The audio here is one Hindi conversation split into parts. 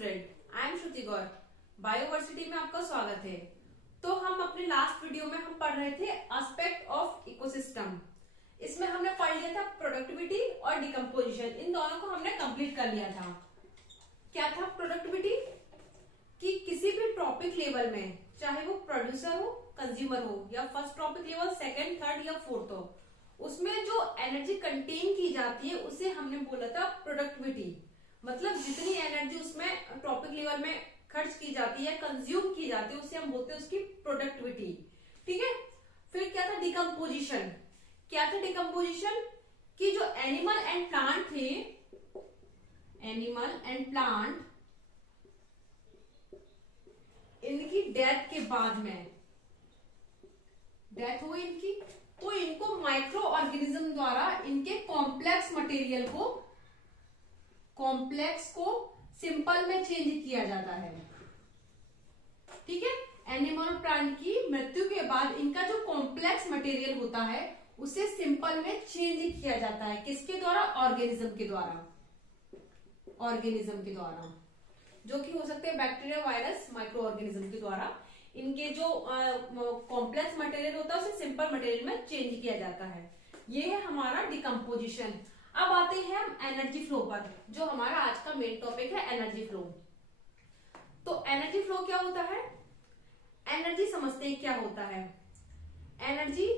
Student, I am Shruti Gaur. Bioversity में आपका स्वागत है। तो हम अपने लास्ट वीडियो में हम पढ़ रहे थे एस्पेक्ट ऑफ इकोसिस्टम। इसमें हमने पढ़ लिया था प्रोडक्टिविटी और डिकम्पोजिशन, इन दोनों को हमने कंप्लीट कर लिया था। क्या था प्रोडक्टिविटी? कि किसी भी टॉपिक लेवल में, चाहे वो प्रोड्यूसर हो, कंज्यूमर हो, या first topic level, second, third या फोर्थ हो, उसमें जो एनर्जी कंटेन की जाती है उसे हमने बोला था प्रोडक्टिविटी। मतलब जितनी एनर्जी उसमें टॉपिक लेवल में खर्च की जाती है, कंज्यूम की जाती है, उसे हम बोलते हैं उसकी प्रोडक्टिविटी। ठीक है। फिर क्या था डिकम्पोजिशन? क्या था डिकम्पोजिशन? कि जो एनिमल एंड प्लांट थे, एनिमल एंड प्लांट, इनकी डेथ के बाद में, डेथ हुई इनकी, तो इनको माइक्रो ऑर्गेनिज्म द्वारा इनके कॉम्प्लेक्स मटेरियल को, कॉम्प्लेक्स को सिंपल में चेंज किया जाता है। ठीक है। एनिमल प्लांट की मृत्यु के बाद इनका जो कॉम्प्लेक्स मटेरियल होता है उसे सिंपल में चेंज किया जाता है। किसके द्वारा? ऑर्गेनिज्म के द्वारा। ऑर्गेनिज्म के द्वारा, जो कि हो सकते हैं बैक्टीरिया, वायरस, माइक्रो ऑर्गेनिज्म के द्वारा इनके जो कॉम्प्लेक्स मटेरियल होता है उसे सिंपल मटेरियल में चेंज किया जाता है। ये है हमारा डिकम्पोजिशन। अब आते हैं हम एनर्जी फ्लो पर, जो हमारा आज का मेन टॉपिक है एनर्जी फ्लो। तो एनर्जी फ्लो क्या होता है? एनर्जी समझते हैं क्या होता है। एनर्जी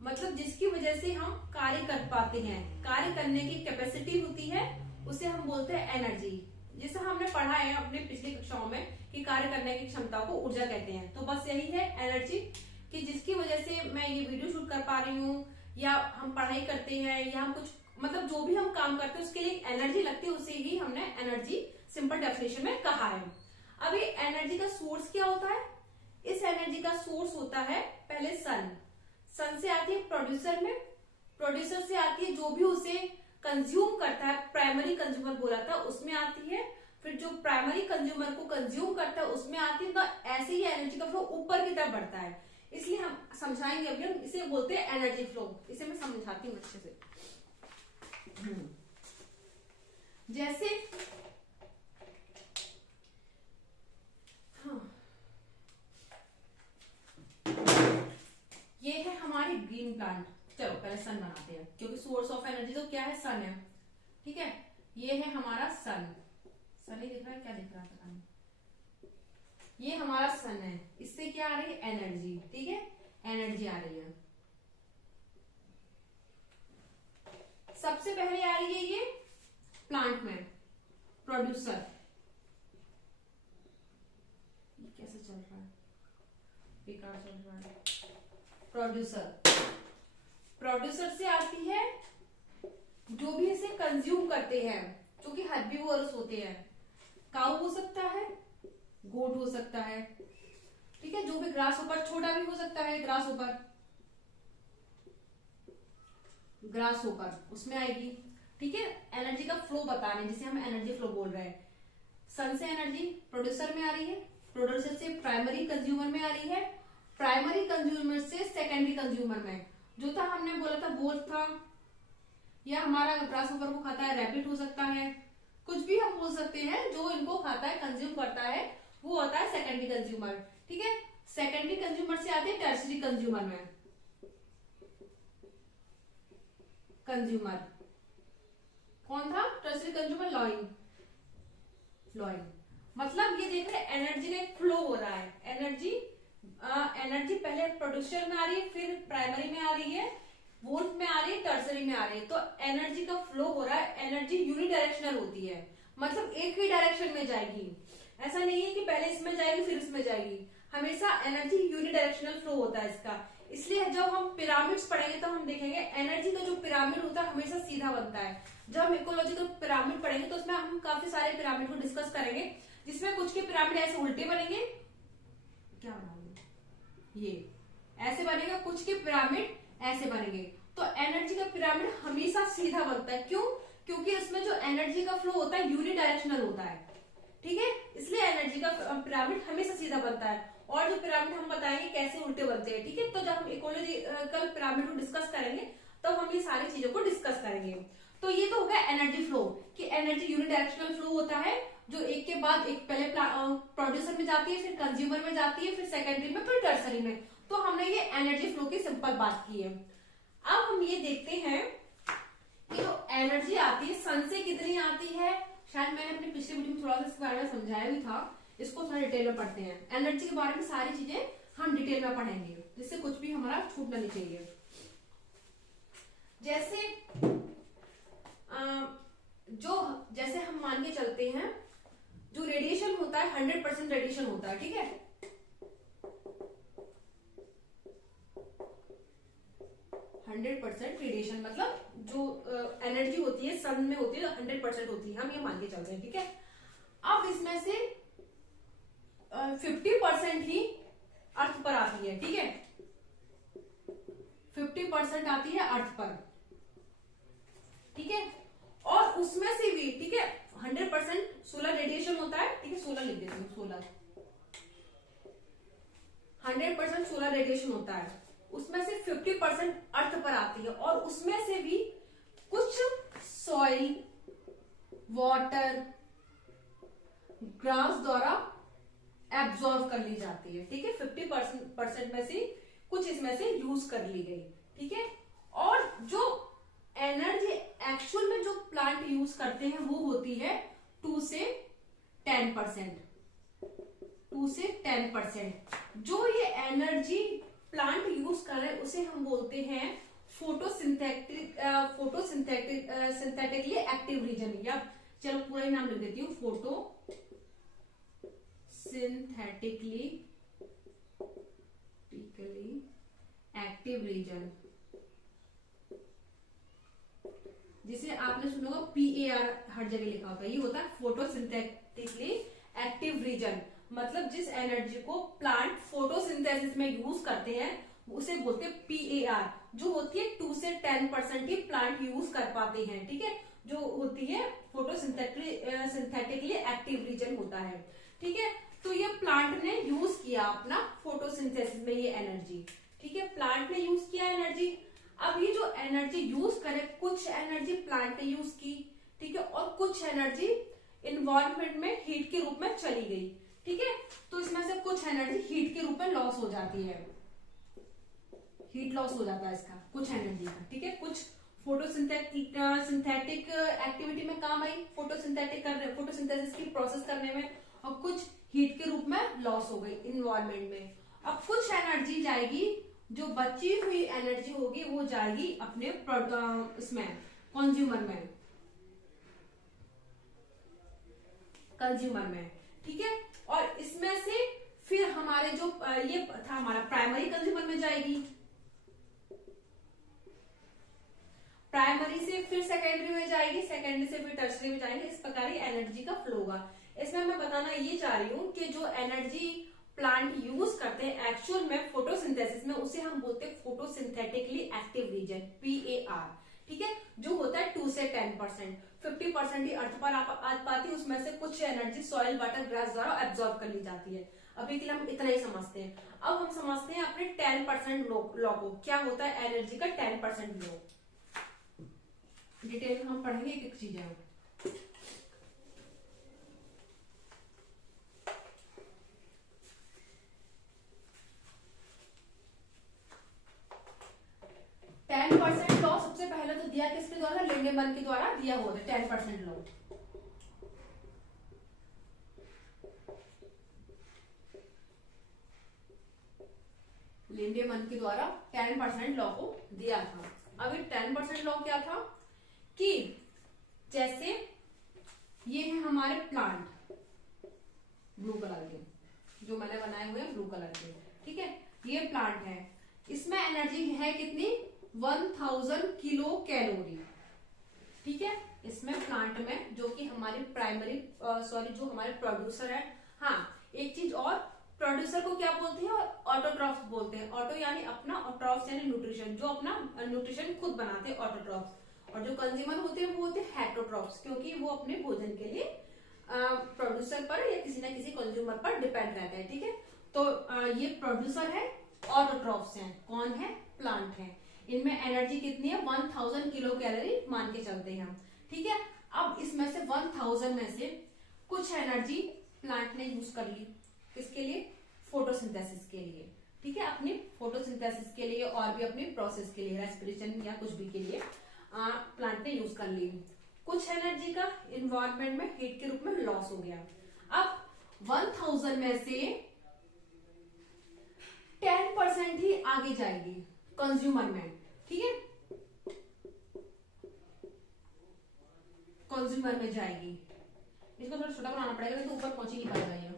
मतलब जिसकी वजह से हम कार्य कर पाते हैं, कार्य करने की कैपेसिटी होती है, उसे हम बोलते हैं एनर्जी। जैसा हमने पढ़ा है अपने पिछली कक्षाओं में कि कार्य करने की क्षमता को ऊर्जा कहते हैं। तो बस यही है एनर्जी, कि जिसकी वजह से मैं ये वीडियो शूट कर पा रही हूँ, या हम पढ़ाई करते हैं, या हम कुछ मतलब जो भी हम काम करते हैं उसके लिए एनर्जी लगती है, उसे ही हमने एनर्जी सिंपल डेफिनेशन में कहा है। अब ये एनर्जी का सोर्स क्या होता है? इस एनर्जी का सोर्स होता है पहले सन। सन से आती है प्रोड्यूसर में, प्रोड्यूसर से आती है जो भी उसे कंज्यूम करता है, प्राइमरी कंज्यूमर बोला था, उसमें आती है। फिर जो प्राइमरी कंज्यूमर को कंज्यूम करता है उसमें आती है। तो ऐसे ही एनर्जी का फ्लो ऊपर की तरफ बढ़ता है। इसलिए हम समझाएंगे अभी, हम इसे बोलते हैं एनर्जी फ्लो। इसे मैं समझाती हूँ अच्छे से। जैसे हाँ, ये है हमारी ग्रीन प्लांट। चलो पहले सन बनाते हैं, क्योंकि सोर्स ऑफ एनर्जी तो क्या है? सन है। ठीक है। ये है हमारा सन। सन ही दिख रहा है, क्या दिख रहा है पता नहीं। ये हमारा सन है, इससे क्या आ रही है? एनर्जी। ठीक है, एनर्जी आ रही है। सबसे पहले आ रही है ये प्लांट में प्रोड्यूसर। ये कैसे चल रहा है? बेकार चल रहा है। प्रोड्यूसर, प्रोड्यूसर से आती है जो भी इसे कंज्यूम करते हैं, जो कि हर्बीवोरस होते हैं। काऊ हो सकता है, गोट हो सकता है, ठीक है, जो भी ग्रास ऊपर, छोटा भी हो सकता है ग्रास ऊपर, ग्रास ऊपर उसमें आएगी। ठीक है। एनर्जी का फ्लो बता रहे हैं, जिसे हम एनर्जी फ्लो बोल रहे हैं। सन से एनर्जी प्रोड्यूसर में आ रही है, प्रोड्यूसर से प्राइमरी कंज्यूमर में आ रही है, प्राइमरी कंज्यूमर से सेकेंडरी कंज्यूमर में। जो था हमने बोला था बोथ था, या हमारा ग्रास ऊपर को खाता है, रैबिट हो सकता है, कुछ भी हम बोल सकते हैं। जो इनको खाता है, कंज्यूम करता है, वो होता है सेकेंडरी कंज्यूमर। ठीक है। सेकेंडरी कंज्यूमर से आते हैं टर्सरी कंज्यूमर में। कंज्यूमर कौन था? Tertiary consumer lion. लॉइन मतलब ये देख रहे हैं एनर्जी का फ्लो हो रहा है। एनर्जी एनर्जी पहले प्रोड्यूसर में आ रही है, फिर प्राइमरी में आ रही है, वोल्ट में आ रही है, टर्सरी में आ रही है। तो एनर्जी का फ्लो हो रहा है। एनर्जी यूनिडायरेक्शनल होती है, मतलब एक ही डायरेक्शन में जाएगी। ऐसा नहीं है कि पहले इसमें जाएगी फिर इसमें जाएगी। हमेशा एनर्जी यूनिडायरेक्शनल फ्लो होता है इसका। इसलिए जब हम पिरामिड्स पढ़ेंगे तो हम देखेंगे एनर्जी का जो पिरामिड होता है हमेशा सीधा बनता है। जब हम इकोलॉजिकल पिरामिड पढ़ेंगे तो उसमें हम काफी सारे पिरामिड को डिस्कस करेंगे, जिसमें कुछ के पिरामिड ऐसे उल्टे बनेंगे, क्या बनाएंगे, ये ऐसे बनेगा, कुछ के पिरामिड ऐसे बनेंगे। तो एनर्जी का पिरामिड हमेशा सीधा बनता है। क्यों? क्योंकि इसमें जो एनर्जी का फ्लो होता है यूनिडायरेक्शनल होता है। ठीक है, इसलिए एनर्जी का पिरामिड हमेशा सीधा बनता है। और जो पिरामिड हम बताएंगे कैसे उल्टे बनते हैं। ठीक है। तो जब हम इकोलॉजिकल पिरामिड को डिस्कस करेंगे तब हम ये सारी चीजों को डिस्कस करेंगे। तो ये तो हो गया एनर्जी फ्लो, कि एनर्जी यूनिडायरेक्शनल फ्लो होता है, जो एक के बाद एक पहले प्रोड्यूसर में जाती है, फिर कंज्यूमर में जाती है, फिर सेकेंडरी में, फिर टर्सरी में। तो हमने ये एनर्जी फ्लो की सिंपल बात की है। अब हम ये देखते हैं कि जो एनर्जी आती है सन से कितनी आती है। शायद मैंने अपने पिछले वीडियो में थोड़ा सा इसके बारे में समझाया भी था, इसको थोड़ा डिटेल में पढ़ते हैं। एनर्जी के बारे में सारी चीजें हम डिटेल में पढ़ेंगे, जिससे कुछ भी हमारा छूटना नहीं चाहिए। जैसे हम मान के चलते हैं, जो रेडिएशन होता है 100% रेडिएशन होता है, ठीक है। 100% रेडिएशन मतलब जो एनर्जी होती है सन में होती है 100% होती है, हम ये मान के चलते हैं, ठीक है। अब इसमें से 50% ही अर्थ पर आती है, ठीक है। 50% आती है अर्थ पर, ठीक है। और उसमें से भी, ठीक है, 100% सोलर रेडिएशन होता है, ठीक है। सोलर लिख देती हूँ, सोलर 100% सोलर रेडिएशन होता है, उसमें से 50% अर्थ पर आती है, और उसमें से भी कुछ सॉइल, वाटर, ग्रास द्वारा एब्जॉर्ब कर ली जाती है, ठीक है। 50% में से कुछ इसमें से यूज कर ली गई, ठीक है। और जो एनर्जी एक्चुअल में जो प्लांट यूज करते हैं वो होती है 2 से 10%। 2 से 10% जो ये एनर्जी प्लांट यूज कर रहे हैं उसे हम बोलते हैं सिंथेटिकली एक्टिव रीजन, या चलो पूरा ही नाम लिख देती हूँ, फोटोसिंथेटिकली एक्टिव रीजन, जिसे आपने सुना होगा PAR हर जगह लिखा होता है, ये होता है फोटोसिंथेटिकली एक्टिव रीजन। मतलब जिस एनर्जी को प्लांट फोटोसिंथेसिस में यूज करते हैं उसे बोलते हैं PAR, जो होती है 2 से 10% ही प्लांट यूज कर पाते हैं, ठीक है। जो होती है फोटोसिंथेटिकली एक्टिव रीजन होता है, ठीक है। तो ये प्लांट ने यूज किया अपना फोटोसिंथेसिस में ये एनर्जी, ठीक है। प्लांट ने यूज किया एनर्जी। अब ये जो एनर्जी यूज करे, कुछ एनर्जी प्लांट ने यूज की, ठीक है, और कुछ एनर्जी इन्वायरमेंट में हीट के रूप में चली गई, ठीक है। तो इसमें से कुछ एनर्जी हीट के रूप में लॉस हो जाती है, हीट लॉस हो जाता है इसका, कुछ एनर्जी का, ठीक है। कुछ सिंथेटिक एक्टिविटी में काम आई, फोटोसिंथेसिस की प्रोसेस करने में, और कुछ हीट के रूप में लॉस हो गई इन्वायरमेंट में। अब कुछ एनर्जी जाएगी, जो बची हुई एनर्जी होगी वो जाएगी अपने इसमें कंज्यूमर में, ठीक है। और इसमें से फिर हमारे जो ये था हमारा प्राइमरी कंज्यूमर में जाएगी, प्राइमरी से फिर सेकेंडरी में जाएगी, सेकेंडरी से फिर टर्सरी में जाएंगे। इस प्रकार एनर्जी का फ्लो होगा। इसमें मैं बताना ये चाह रही हूँ कि जो एनर्जी प्लांट यूज करते हैं एक्चुअल में फोटोसिंथेसिस में, उसे हम बोलते हैं फोटोसिंथेटिकली एक्टिव रीजन, PAR, ठीक है। जो होता है 2 से 10%, 50% ही अर्थ पर आ पाती है, उसमें से कुछ एनर्जी सॉइल, वाटर, ग्रास द्वारा एब्जॉर्ब कर ली जाती है। अभी के लिए हम इतना ही समझते हैं। अब हम समझते हैं अपने 10% लॉ को। क्या होता है एनर्जी का 10% लॉ, डिटेल में हम पढ़ेंगे एक चीजें। 10% लॉ सबसे पहले तो दिया किसके द्वारा, लिंडेमैन के द्वारा दिया हुआ था 10% लॉ। लिंडेमैन के द्वारा 10% लॉ को दिया था। अब ये 10% लॉ क्या था कि जैसे ये है हमारे प्लांट, ब्लू कलर के जो मैंने बनाए हुए हैं, ब्लू कलर के, ठीक है। ये प्लांट है, इसमें एनर्जी है कितनी, 1000 किलो कैलोरी, ठीक है। इसमें प्लांट में जो कि हमारे जो हमारे प्रोड्यूसर है। हाँ, एक चीज और, प्रोड्यूसर को क्या बोलते हैं, ऑटोट्रॉफ्स बोलते हैं। ऑटो यानी अपना, और ट्रॉफ्स यानी न्यूट्रिशन, जो अपना न्यूट्रिशन खुद बनाते हैं, ऑटोट्रॉफ्स। और जो कंज्यूमर होते हैं वो होते हैं हेटरोट्रॉफ्स, क्योंकि वो अपने भोजन के लिए प्रोड्यूसर पर या किसी न किसी कंज्यूमर पर डिपेंड रहते हैं, ठीक है। तो ये प्रोड्यूसर है, ऑटोट्रॉफ्स हैं। कौन है, प्लांट है। इनमें एनर्जी कितनी है 1000 किलो कैलोरी मान के चलते हैं हम, ठीक है। अब इसमें से 1000 में से कुछ एनर्जी प्लांट ने यूज कर ली, किसके लिए, फोटोसिंथेसिस के लिए, ठीक है, अपनी फोटोसिंथेसिस के लिए और भी अपनी प्रोसेस के लिए, रेस्पिरेशन या कुछ भी के लिए प्लांट ने यूज कर ली। कुछ एनर्जी का इन्वायरमेंट में हीट के रूप में लॉस हो गया। अब 1000 में से 10% ही आगे जाएगी कंज्यूमर में, ठीक है, कंज्यूमर में जाएगी। इसको थोड़ा छोटा बनाना पड़ेगा, नहीं तो ऊपर पहुंच ही नहीं पाएगा ये,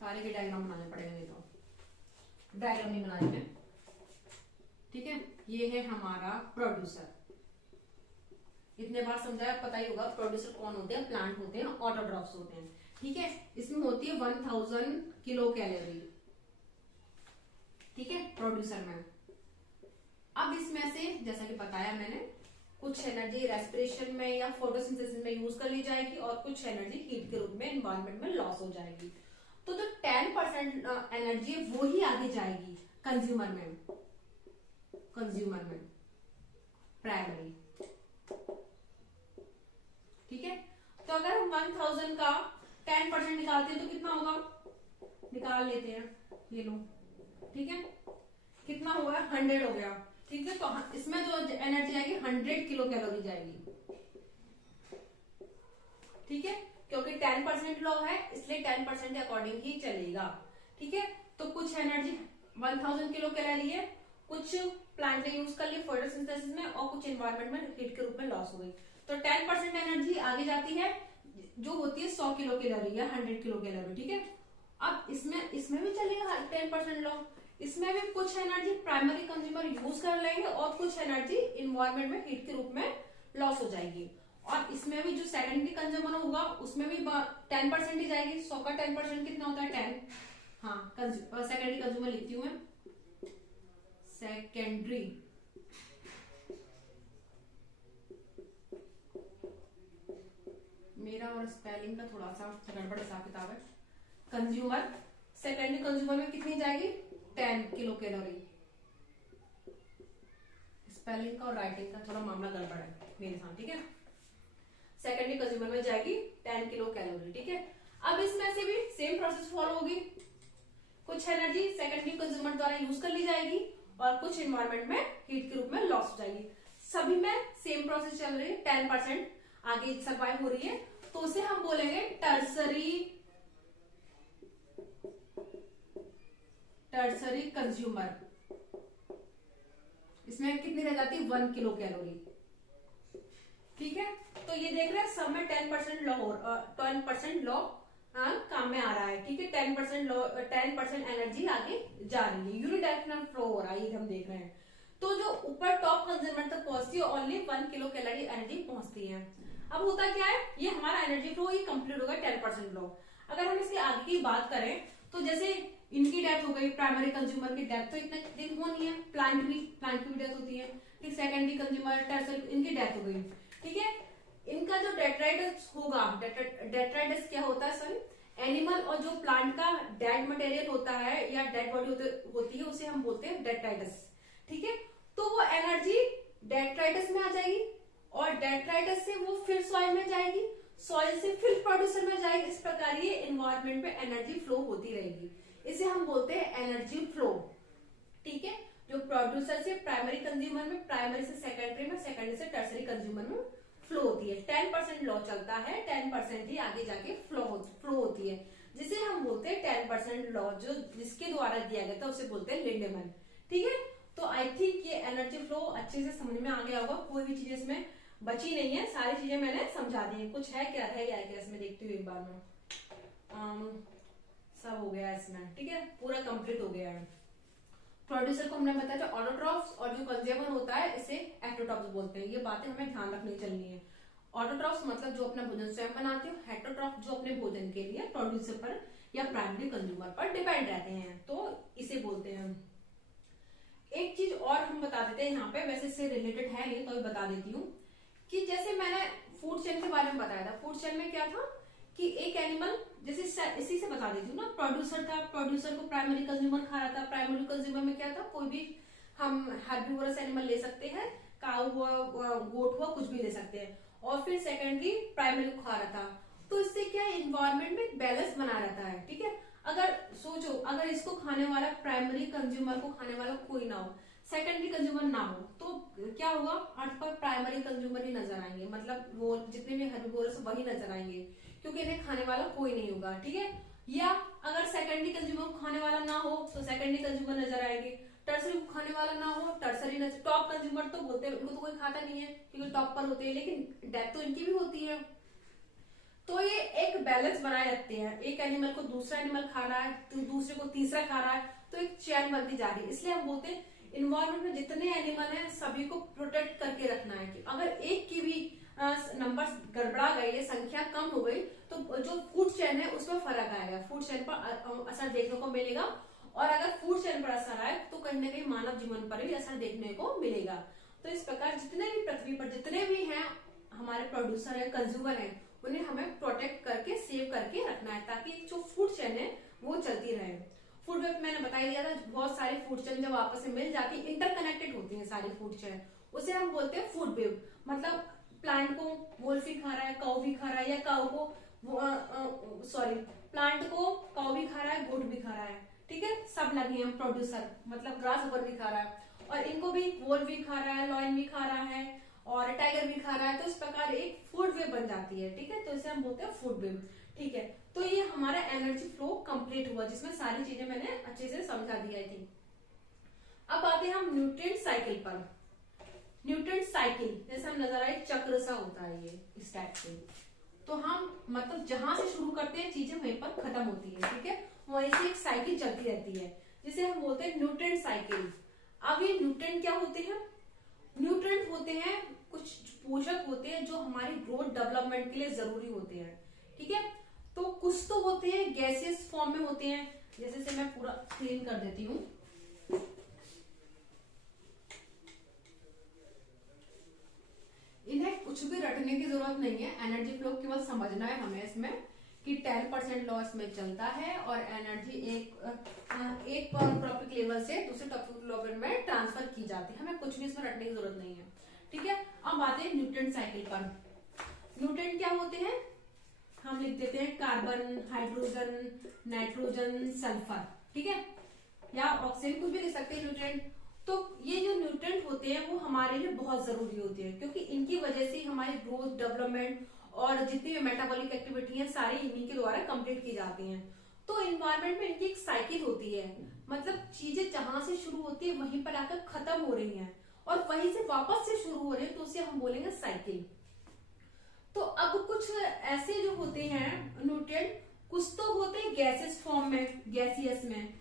सारे के डायग्राम बनाने पड़ेंगे, नहीं तो डायग्राम नहीं बना रहे, ठीक है। ये है हमारा प्रोड्यूसर, इतने बार समझाया, पता ही होगा प्रोड्यूसर कौन होते हैं, प्लांट होते हैं, ऑटोट्रॉफ्स होते हैं, ठीक है। इसमें होती है 1000 किलो कैलोरी, ठीक है, प्रोड्यूसर में। अब इसमें से जैसा कि बताया मैंने, कुछ एनर्जी रेस्पिरेशन में या फोटोसिंथेसिस में यूज कर ली जाएगी और कुछ एनर्जी हीट के रूप में एनवायरमेंट में लॉस हो जाएगी। तो जो 10% एनर्जी है वो ही आगे जाएगी कंज्यूमर में, प्राइमरी, ठीक है। तो अगर हम 1000 का 10% निकालते हैं तो कितना होगा, निकाल लेते हैं, ये लो, ठीक है, कितना हो गया 100 हो गया, ठीक है। तो इसमें जो एनर्जी आएगी 100 किलो कैलोरी जाएगी, ठीक है, क्योंकि 10% लॉ है इसलिए 10% के अकॉर्डिंग ही चलेगा, ठीक है। तो कुछ एनर्जी 1000 किलो कैलोरी है, कुछ प्लांट ने यूज कर ली फोटोसिंथेसिस में और कुछ एनवायरमेंट में हीट के रूप में लॉस हो गई। तो 10% एनर्जी आगे जाती है जो होती है 100 किलो कैलोरी या 100 किलो कैलोरी, ठीक है। अब इसमें भी चलेगा 10% लॉ, इसमें भी कुछ एनर्जी प्राइमरी कंज्यूमर यूज कर लेंगे और कुछ एनर्जी इन्वायरमेंट में हीट के रूप में लॉस हो जाएगी। और इसमें भी जो सेकेंडरी कंज्यूमर होगा उसमें भी 10% ही जाएगी। 100 का 10% कितना होता है 10, हाँ सेकेंडरी कंज्यूमर लिखती हूँ मैं, सेकेंडरी मेरा और स्पेलिंग का थोड़ा सा गड़बड़ हिसाब किताब है। कंज्यूमर, सेकेंडरी कंज्यूमर में कितनी जाएगी 10 किलो कैलोरी। स्पेलिंग का और राइटिंग का थोड़ा मामला गड़बड़ है मेरे साथ, ठीक है। सेकेंडरी कंज्यूमर में जाएगी 10 किलो कैलोरी, ठीक है। अब इसमें से भी सेम प्रोसेस फॉलो होगी, कुछ एनर्जी सेकेंडरी कंज्यूमर द्वारा यूज कर ली जाएगी और कुछ एनवायरमेंट में हीट के रूप में लॉस हो जाएगी। सभी में सेम प्रोसेस चल रही है, 10% आगे सर्वाइव हो रही है, तो उसे हम बोलेंगे टर्सरी कंज्यूमर। इसमें कितनी रह जाती है 1 किलो कैलोरी, ठीक है। तो ये देख रहे हैं सब में 10% लॉ 10% लॉ काम में आ रहा है, ठीक है। 10% एनर्जी आगे जा रही है, यूनिडायरेक्शनल फ्लो हो रहा है, ये हम देख रहे हैं। तो जो ऊपर टॉप कंज्यूमर तक पहुंचती है ओनली 1 किलो कैलोरी एनर्जी पहुंचती है। अब होता क्या है, ये हमारा एनर्जी फ्लो ये कंप्लीट होगा 10% लॉ। अगर हम इसके आगे की बात करें तो जैसे इनकी डेथ हो गई, प्राइमरी कंज्यूमर की डेथ तो इतने दिन होनी है, प्लांट की भी डेथ होती है, ठीक। सेकेंडरी कंज्यूमर, टर्सरी, इनकी डेथ हो गई, ठीक है। इनका जो डेट्राइटस होगा, डेट्राइटस क्या होता है सॉरी, एनिमल और जो प्लांट का डेड मटेरियल होता है या डेड बॉडी होती है उसे हम बोलते हैं डेट्राइटस, ठीक है। तो वो एनर्जी डेट्राइटस में आ जाएगी और डेट्राइटस से वो फिर सॉइल में जाएगी, सॉइल से फिर प्रोड्यूसर में जाएगी। इस प्रकार ये एनवायरमेंट में एनर्जी फ्लो होती रहेगी, इसे हम बोलते हैं एनर्जी फ्लो, ठीक है। जो प्रोड्यूसर से प्राइमरी कंज्यूमर में, प्राइमरी से सेकेंडरी में, सेकेंडरी से टर्सरी कंज्यूमर में फ्लो होती है। 10% लॉ चलता है, 10% ही आगे जाके फ्लो होती है, जिसे हम बोलते हैं 10% लॉ, जो जिसके द्वारा दिया गया था उसे बोलते हैं लिंडेमैन, ठीक है। तो आई थिंक ये एनर्जी फ्लो अच्छे से समझ में आ गया होगा, कोई भी चीज इसमें बची नहीं है, सारी चीजें मैंने समझा दी है। कुछ है क्या, रह गया है क्या इसमें, देखती हूँ एक बार में। सब हो गया इसमें, ठीक है, पूरा कंप्लीट हो गया है। प्रोड्यूसर को हमने बताया था ऑटोट्रॉफ्स, और जो कंज्यूमर होता है इसे हेटेरोट्रॉफ्स बोलते हैं। ये बातें हमें ध्यान रखनी चलनी है। ऑटोट्रॉफ्स मतलब जो अपना भोजन स्वयं बनाते हो, हेटेरोट्रॉफ जो अपने भोजन के लिए प्रोड्यूसर पर या प्राइमरी कंज्यूमर पर डिपेंड रहते हैं, तो इसे बोलते हैं। एक चीज और हम बता देते हैं यहाँ पे, वैसे इससे रिलेटेड है नहीं तो बता देती हूँ कि जैसे मैंने फूड चेन के बारे में बताया था, फूड चेन में क्या था कि एक एनिमल, जैसे इसी से बता देती हूँ ना, प्रोड्यूसर था, प्रोड्यूसर को प्राइमरी कंज्यूमर खा रहा था, प्राइमरी कंज्यूमर में क्या था, कोई भी हम हर्बीवोरस एनिमल ले सकते हैं, काऊ हुआ, गोट हुआ, कुछ भी ले सकते हैं। और फिर सेकेंडरी प्राइमरी को खा रहा था, तो इससे क्या है, इन्वायरमेंट में बैलेंस बना रहता है। ठीक है, अगर सोचो अगर इसको खाने वाला, प्राइमरी कंज्यूमर को खाने वाला कोई ना हो, सेकेंडरी कंज्यूमर ना हो, तो क्या होगा, अर्थ पर प्राइमरी कंज्यूमर ही नजर आएंगे, मतलब वो जितने भी हर्बीवोरस वही नजर आएंगे, क्योंकि इन्हें खाने वाला कोई नहीं होगा। ठीक है, या अगर सेकेंडरी कंज्यूमर को खाने वाला ना हो तो सेकेंडरी कंज्यूमर नजर आएंगे, टर्सरी को खाने वाला ना हो टर्सरी नजर, टॉप कंज्यूमर तो बोलते हैं, उनको तो कोई खाता नहीं है क्योंकि टॉप पर होते हैं, लेकिन डेथ तो इनकी भी होती है। तो ये एक बैलेंस बनाए रखते हैं, एक एनिमल को दूसरा एनिमल खा रहा है, तो दूसरे को तीसरा खा रहा है, तो एक चैन बनती जा रही है। इसलिए हम बोलते हैं इन्वायरमेंट में जितने एनिमल हैं सभी को प्रोटेक्ट करके रखना है, कि अगर एक की भी नंबर गड़बड़ा गई, संख्या कम हो गई, तो जो फूड चेन है उसमें फर्क आएगा, फूड चेन पर असर देखने को मिलेगा। और अगर फूड चेन पर असर आए तो कहीं ना कहीं मानव जीवन पर भी असर देखने को मिलेगा। तो इस प्रकार जितने भी पृथ्वी पर जितने भी हैं हमारे प्रोड्यूसर है, कंज्यूमर है, उन्हें हमें प्रोटेक्ट करके सेव करके रखना है, ताकि जो फूड चेन है वो चलती रहे। फूड वेब मैंने बता दिया था, बहुत सारे फूड चेन जब आपस में मिल जाती है, इंटरकनेक्टेड होती है सारी फूड चेन, उसे हम बोलते हैं फूड वेब। मतलब प्लांट को वोल्फ भी खा रहा है, काऊ भी खा रहा है, या काऊ को प्लांट को काऊ भी खा रहा है, गोट भी खा रहा है। ठीक है, सब लगे हैं प्रोड्यूसर, मतलब ग्रास ऊपर भी खा रहा है, और इनको भी वोल्फ भी खा रहा है, लॉयन भी खा रहा है, और टाइगर भी खा रहा है। तो इस प्रकार एक फूड वेब बन जाती है। ठीक है, तो इसे हम बोलते हैं फूड वेब। ठीक है, तो ये हमारा एनर्जी फ्लो कंप्लीट हुआ, जिसमें सारी चीजें मैंने अच्छे से समझा दिया थी। अब आते हैं हम न्यूट्रिएंट साइकिल पर। न्यूट्रिएंट साइकिल जैसे हम नजर आए, चक्र सा होता है ये इस टाइप से। तो हम मतलब जहां से शुरू करते हैं चीजें वहीं पर खत्म होती है। ठीक है, वहीं से एक साइकिल चलती रहती है, जिसे हम बोलते हैं न्यूट्रिएंट साइकिल। अब ये न्यूट्रिएंट क्या होते हैं? न्यूट्रिएंट होते हैं कुछ पोषक होते हैं जो हमारी ग्रोथ डेवलपमेंट के लिए जरूरी होते हैं। ठीक है, तो कुछ तो होते हैं गैसियस फॉर्म में होते हैं, जैसे से मैं पूरा क्लीन कर देती हूँ। इन्हें कुछ भी रटने की जरूरत नहीं है, एनर्जी फ्लो केवल समझना है हमें इसमें कि 10% लॉस में चलता है और एनर्जी एक टॉपिक लेवल से दूसरे टॉपिक लेवल में ट्रांसफर की जाती है। हमें कुछ भी इसमें रटने की जरूरत नहीं है। ठीक है, अब आते हैं न्यूट्रिएंट साइकिल पर। न्यूट्रिएंट क्या होते हैं? हम लिख देते हैं कार्बन, हाइड्रोजन, नाइट्रोजन, सल्फर। ठीक है, या ऑक्सीजन, कुछ भी लिख सकते हैं न्यूट्रिएंट। तो ये जो न्यूट्रिएंट होते हैं वो हमारे लिए बहुत जरूरी होते हैं, क्योंकि इनकी वजह से हमारी ग्रोथ, डेवलपमेंट और जितनी भी मेटाबॉलिक एक्टिविटी है सारी इन्हीं के द्वारा कंप्लीट की जाती हैं। तो इन्वायरमेंट में इनकी एक साइकिल होती है, मतलब चीजें जहां से शुरू होती है वहीं पर आकर खत्म हो रही हैं और वहीं से वापस से शुरू हो रही है, तो उसे हम बोलेंगे साइकिल। तो अब कुछ ऐसे जो होते हैं न्यूट्रिएंट, कुछ तो होते हैं गैसेस फॉर्म में, गैसियस में।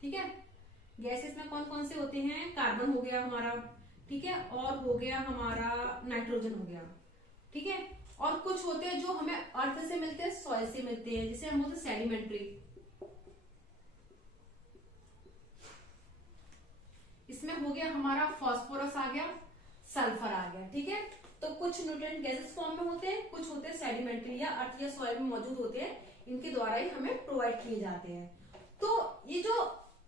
ठीक है, गैसेस में कौन कौन से होते हैं? कार्बन हो गया हमारा, ठीक है, और हो गया हमारा नाइट्रोजन हो गया। ठीक है, और कुछ होते हैं जो हमें अर्थ से मिलते हैं, सॉइल से मिलते हैं, जिसे हम बोलते हैं सेडिमेंट्री। इसमें हो गया हमारा फास्फोरस आ गया, सल्फर आ गया। ठीक है, तो कुछ न्यूट्रिएंट गैसेस फॉर्म में होते हैं, कुछ होते हैं सेडिमेंट्री या अर्थ या सॉइल में मौजूद होते हैं, इनके द्वारा ही हमें प्रोवाइड किए जाते हैं। तो ये जो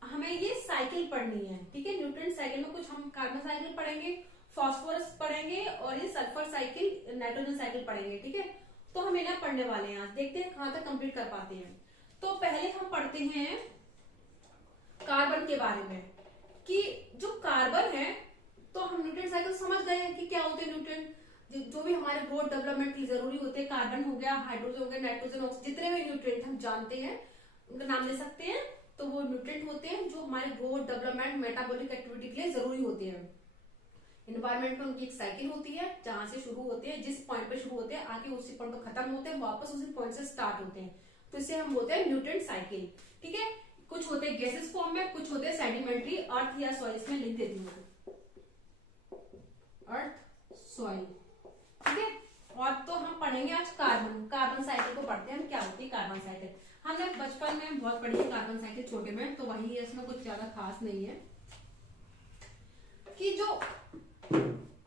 हमें ये साइकिल पढ़नी है। ठीक है, न्यूट्रिएंट साइकिल में कुछ हम कार्बन साइकिल पढ़ेंगे, फास्फोरस पढ़ेंगे और ये सल्फर साइकिल, नाइट्रोजन साइकिल पढ़ेंगे। ठीक है, तो हम इन्हें पढ़ने वाले हैं आज, देखते हैं कहां तक कंप्लीट कर पाते हैं। तो पहले हम पढ़ते हैं कार्बन के बारे में, कि जो कार्बन है, तो हम न्यूट्रिएंट साइकिल समझ गए हैं कि क्या होते हैं न्यूट्रिएंट, जो भी हमारे ग्रोथ डेवलपमेंट के लिए जरूरी होते हैं। कार्बन हो गया, हाइड्रोजन हो गया, नाइट्रोजन, ऑक्सीजन, जितने भी न्यूट्रिएंट हम जानते हैं उनका नाम ले सकते हैं, तो वो न्यूट्रिएंट होते हैं जो हमारे ग्रोथ, डेवलपमेंट, मेटाबॉलिक एक्टिविटी के लिए जरूरी होते हैं। एनवायरमेंट में उनकी एक साइकिल होती है, जहां से शुरू होते हैं, जिस पॉइंट पे शुरू होते हैं आके उसी पॉइंट पे खत्म होते हैं, वापस उसी पॉइंट से स्टार्ट होते हैं, तो इसे हम बोलते हैं न्यूट्रिएंट साइकिल। ठीक है, कुछ होते हैं गैसेस फॉर्म में, कुछ होते हैं सेडिमेंट्री, अर्थ या सॉइल में लिख देती हूँ, अर्थ, सॉइल। ठीक है, और तो हम पढ़ेंगे आज कार्बन। कार्बन साइकिल को पढ़ते हैं हम, क्या होती है कार्बन साइकिल। हमने बचपन में बहुत पढ़ी है कार्बन साइकिल, छोटे में, तो वही है, इसमें कुछ ज्यादा खास नहीं है। कि जो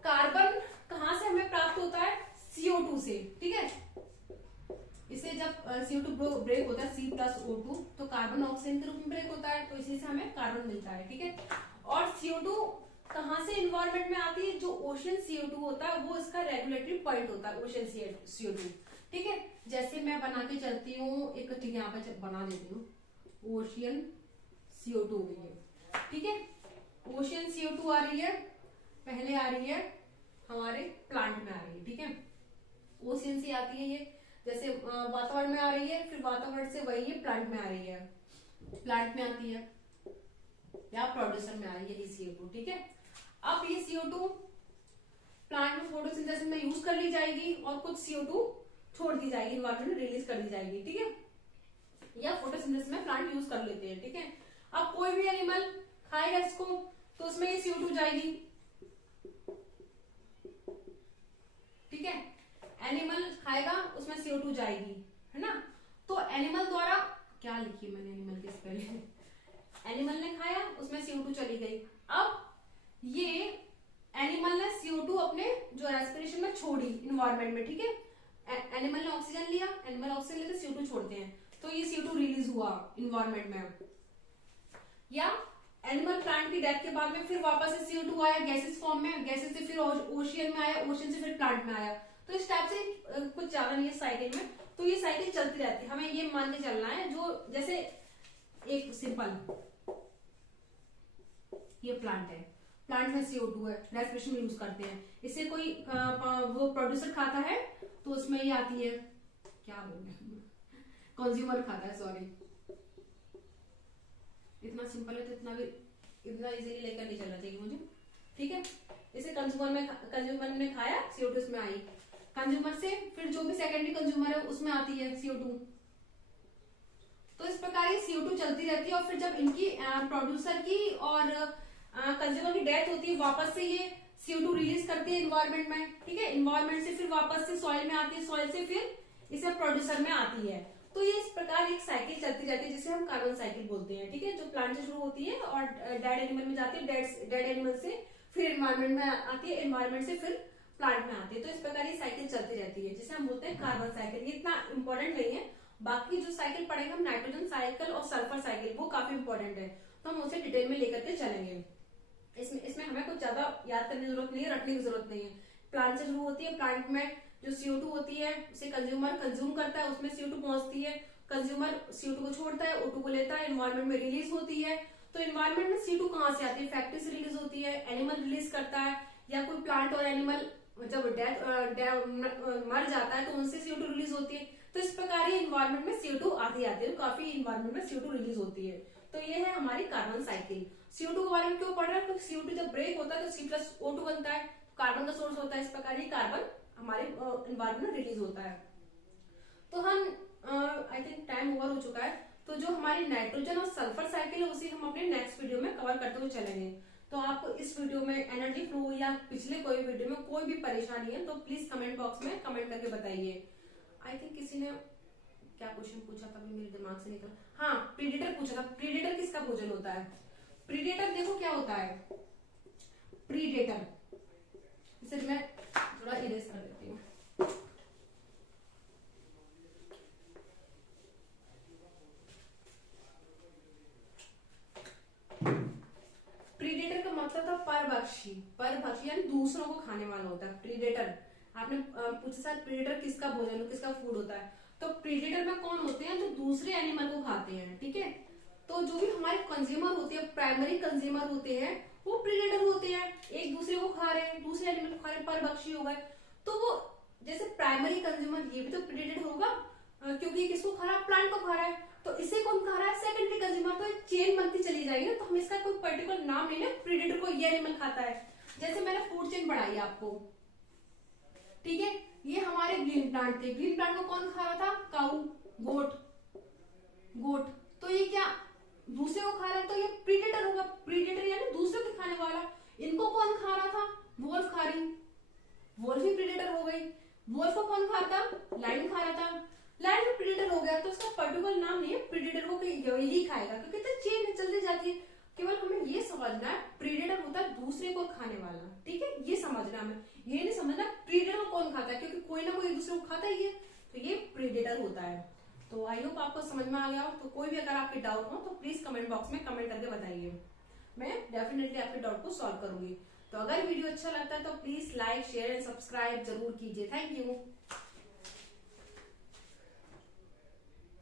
कार्बन कहां से हमें प्राप्त होता है? CO2 से। ठीक है, इसे जब CO2 ब्रेक होता है C+O2, तो कार्बन ऑक्सीजन के रूप में ब्रेक होता है, तो इसी से हमें कार्बन मिलता है, ठीक है। और CO2 कहाँ से इन्वायरमेंट में आती है, जो ओशन CO2 होता है वो इसका रेगुलेटरी पॉइंट होता है, ओशन CO2, ठीक है। जैसे मैं बना के चलती हूँ एक, ठीक है, यहाँ पे बना देती हूँ, ओशियन CO2 हुई है, ठीक है। ओशियन CO2 आ रही है, पहले आ रही है हमारे प्लांट में आ रही है, ठीक है। ओशियन से आती है ये, जैसे वातावरण में आ रही है, फिर वातावरण से वही है प्लांट में आ रही है, प्लांट में आती है या प्रोड्यूसर में आ रही है ये CO2, ठीक है। अब ये CO2 प्लांट में फोटोसिंथेसिस में यूज कर ली जाएगी और कुछ CO2 छोड़ दी जाएगी, इन्वायरमेंट में रिलीज कर दी जाएगी, ठीक है, या फोटोसिंथेसिस में प्लांट यूज कर लेते हैं, ठीक है। अब कोई भी एनिमल खाएगा इसको तो उसमें ये CO2 जाएगी, ठीक है। एनिमल खाएगा उसमें CO2 जाएगी, है ना। तो एनिमल द्वारा, क्या लिखी मैंने एनिमल के पहले, एनिमल ने खाया उसमें CO2 चली गई। अब ये एनिमल ने CO2 अपने जो रेस्पिरेशन में छोड़ी इन्वायरमेंट में, ठीक है। एनिमल ने ऑक्सीजन लिया, एनिमल ऑक्सीजन लेते CO2 छोड़ते हैं, तो ये CO2 रिलीज हुआ इन्वायरमेंट में। या एनिमल प्लांट की डेथ के बाद में फिर वापस से CO2 आया गैसेस फॉर्म में, गैसेस से फिर ओशियन में आया, ओशियन से फिर प्लांट में आया। तो इस टाइप से कुछ ज्यादा नहीं है साइकिल में, तो ये साइकिल चलती रहती है, हमें ये मान के चलना है। जो जैसे एक सिंपल ये प्लांट है, प्लांट में CO2 है, रेस्पिरेशन में यूज करते हैं, इसे कोई वो प्रोड्यूसर खाता है तो उसमें ये आती है, क्या बोलते, कंज्यूमर खाता है, सॉरी, इतना सिंपल है तो इतना इजीली लेकर नहीं चलना चाहिए मुझे, ठीक है। इसे कंज्यूमर ने खाया, CO2 इसमें आई, कंज्यूमर से फिर जो भी सेकेंडरी कंज्यूमर है उसमें आती है CO2। तो इस प्रकार ये CO2 चलती रहती है, और फिर जब इनकी प्रोड्यूसर की और कंज्यूमर की डेथ होती है, वापस से ये CO2 रिलीज करती है इन्वायरमेंट में, ठीक है। इन्वायरमेंट से फिर वापस से सॉइल में आती है, सॉइल से फिर इसे प्रोड्यूसर में आती है। तो ये इस प्रकार एक साइकिल चलती रहती है जिसे हम कार्बन साइकिल बोलते हैं, ठीक है, जो प्लांट से शुरू होती है और डेड एनिमल में जाती है, डेड एनिमल से फिर एनवायरमेंट में आती है, एनवायरमेंट से फिर प्लांट में आती है। तो इस प्रकार ये साइकिल चलती रहती है जिसे हम बोलते हैं कार्बन साइकिल। ये इतना इंपॉर्टेंट नहीं है, बाकी जो साइकिल पढ़ेंगे हम, नाइट्रोजन साइकिल और सल्फर साइकिल, वो काफी इंपॉर्टेंट है, तो हम उसे डिटेल में लेकर के चलेंगे। इसमें हमें कुछ ज्यादा याद करने की जरूरत नहीं है, रटने की जरूरत नहीं है। प्लांट से शुरू होती है, प्लांट में जो CO2 होती है उसे कंज्यूमर कंज्यूम करता है, उसमें CO2 पहुंचती है, कंज्यूमर CO2 को छोड़ता है, O2 को लेता है, एनवायरमेंट में रिलीज होती है। तो एनवायरमेंट में CO2 कहाँ से आती है, फैक्ट्री से रिलीज होती है, एनिमल रिलीज करता है, या कोई प्लांट और एनिमल जब मर जाता है तो उनसे CO2 रिलीज होती है। तो इस प्रकार ये एनवायरमेंट में CO2 आती है, तो काफी एनवायरमेंट में CO2 रिलीज होती है। तो ये है हमारी कार्बन साइकिल। CO2 के बारे में क्यों पढ़ रहे हैं, क्योंकि CO2 जब ब्रेक होता है तो C+O2 बनता है, कार्बन का सोर्स होता है, इस प्रकार ये कार्बन हमारे एनवायरमेंट में रिलीज होता है। तो हम आई थिंक टाइम ओवर हो चुका है, तो जो हमारी नाइट्रोजन और सल्फर साइकिल है उसे हम अपने नेक्स्ट वीडियो में कवर करते हुए चलेंगे। तो आपको इस वीडियो में एनर्जी फ्लो या पिछले कोई वीडियो में कोई भी परेशानी है तो प्लीज कमेंट बॉक्स में कमेंट करके बताइए। आई थिंक किसी ने क्या क्वेश्चन पूछा था, मेरे दिमाग से निकल, हाँ, प्रीडेटर पूछा था। प्रीडेटर किसका भोजन होता है? प्रीडेटर देखो क्या होता है, प्रीडेटर, इसे मैं थोड़ा इरेज कर देती हूँ। प्रीडेटर का मतलब था परभक्षी, परभक्षी यानी दूसरों को खाने वाला होता है प्रीडेटर। आपने पूछा सर प्रीडेटर किसका भोजन, किसका फूड होता है, तो प्रीडेटर में कौन होते हैं, जो दूसरे एनिमल को खाते हैं, ठीक है। तो जो भी हमारे कंज्यूमर होते हैं, प्राइमरी कंज्यूमर होते हैं, वो प्रीडेटर होते हैं, एक दूसरे को खा रहे हैं, दूसरे एनिमल को खा रहे हैं, परभक्षी हो गए। तो वो जैसे प्राइमरी कंज्यूमर ये भी तो प्रीडेटर होगा, क्योंकि किसको खा रहा है, प्लांट को खा रहा है, तो इसे कौन खा रहा है, सेकेंडरी कंज्यूमर। तो एक चेन बनती चली जाएगी ना, तो हम इसका कोई पर्टिकुलर नाम नहीं है, प्रीडेटर को ये एनिमल खाता है। जैसे मैंने फूड चेन बढ़ाई आपको, ठीक है, ये हमारे ग्रीन प्लांट थे, ग्रीन प्लांट को कौन खा रहा था, काऊ, गोट, तो ये क्या दूसरे को खा रहा है, तो ये प्रीडेटर होगा, प्रीडेटर यानी दूसरे को खाने वाला। इनको कौन खा रहा था, वोल्फ खा रही, वोल्फ ही प्रीडेटर हो गई। वोल्फ को कौन खाता, लायन खा रहा था, लायन भी प्रीडेटर हो गया। तो इसका पर्टिकुलर नाम नहीं है, प्रीडेटर को यही खाएगा, क्योंकि तो चेन चलती जाती है। केवल हमें ये समझना है प्रीडेटर होता है दूसरे को खाने वाला, ठीक है, ये समझना हमें, ये नहीं समझना प्रीडेटर को कौन खाता है, क्योंकि कोई ना कोई दूसरे को खाता ही है, तो ये प्रीडेटर होता है। तो आई होप आपको समझ में आ गया हो। तो कोई भी अगर आपके डाउट हो तो प्लीज कमेंट बॉक्स में कमेंट करके बताइए, मैं डेफिनेटली आपके डाउट को सॉल्व करूंगी। तो अगर वीडियो अच्छा लगता है तो please like share and subscribe जरूर कीजिए। Thank you.